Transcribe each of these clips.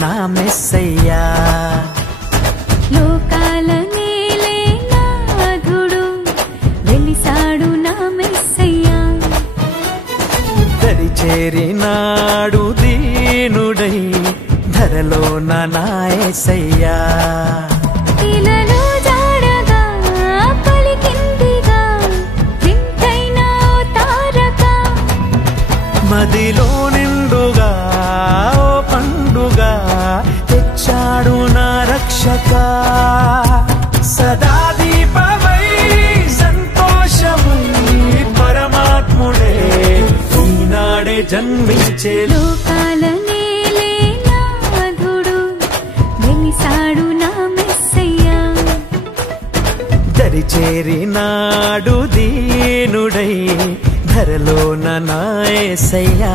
నా మెస్సయ్యా. లోకాల నేలే నాథుడు వెలిసాడు నా మెస్సయ్యా. దరి చేరినాడు దీనుడై ధరలోన నా యేసయ్యా. ఇలలో జాడగా పలికిందిగా వింతైన ఓ తారక, మదిలో నిండుగా ఓ పండుగా తెచ్చాడు నా రక్షక. సదా దీపమై సంతోషమై పరమాత్ముడే ఈనాడే జన్మించే. లోకాల నేలే నాథుడు వెలిసాడు నా మెస్సయ్యా. దరి చేరినాడు దీనుడై ధరలోన నా యేసయ్యా.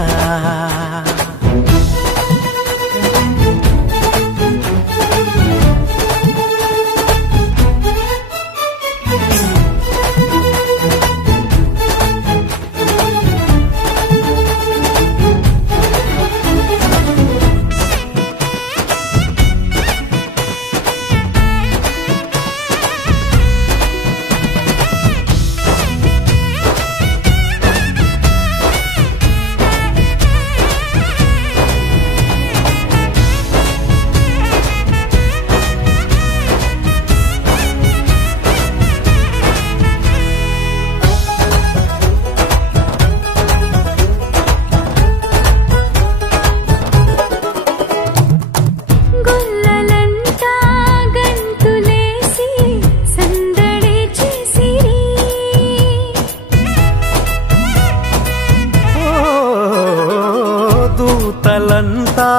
గొల్లలంతా గంతులేసి సందడి చేసిరి, దూతలంతా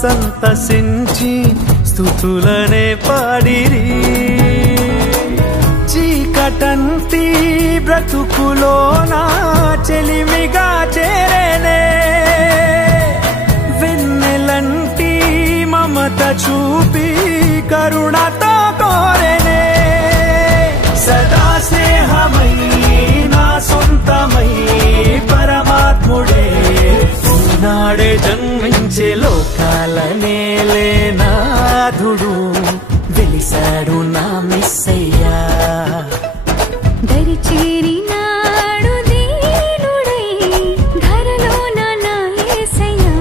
సంతసించి స్తుతులనే పాడిరి. చీకటంతి బ్రతుకులోన చెలిమిగా చేరేనే, వెన్నెలంటి మమత చూపి కరుణతో కోరేనే. సదా స్నేహమై నా సొంతమై పరమాత్ముడే ఈనాడే జన్మించే. లోకాల నేలే నాథుడు వెలిసాడు నా మెస్సయ్యా. దరి చేరినాడు దీనుడై ధరలోన నా యేసయ్యా.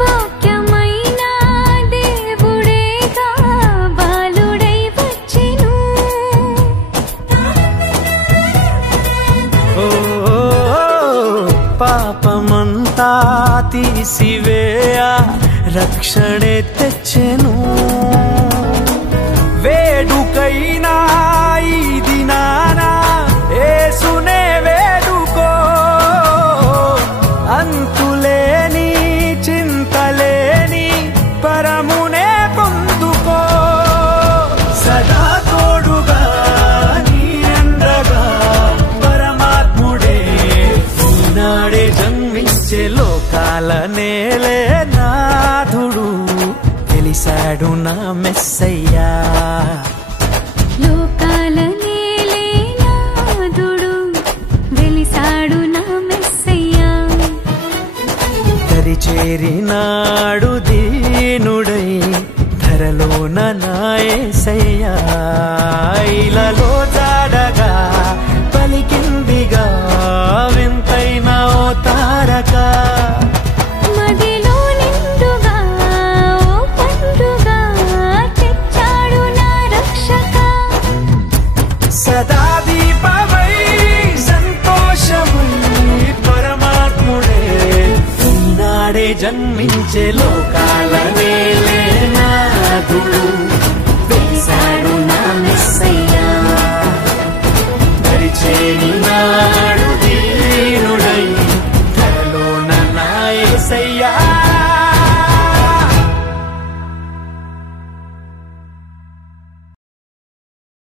వాక్యమైన దేవుడేగా బాలుడై వచ్చెను, పాపమంతా తీసివేయ రక్షణే తెచ్చెను. వేడుకైనా ఈ దినాన యేసునే వేడుకో, అంతులేని చింతలేని పరమునే పొందుకో. సదా తోడుగా నీ అండగా పరమాత్ముడే ఈనాడే జన్మించే. లోకాల నేలే నాథుడు వెలిసాడు నా మెస్సయ్యా. లోకాల నేలే చేరినాడు దీనుడై ధరలోన నా యేసయ్యా ఇలలో జాడగా పలికిందిగా వింతైన ఓ తారక మదిలో నిండుగా ఓ పండుగ తెచ్చాడు నా రక్షక సదా దీపమై సంతోషమై పరమాత్ముడే ఈనాడే జన్మించే లోక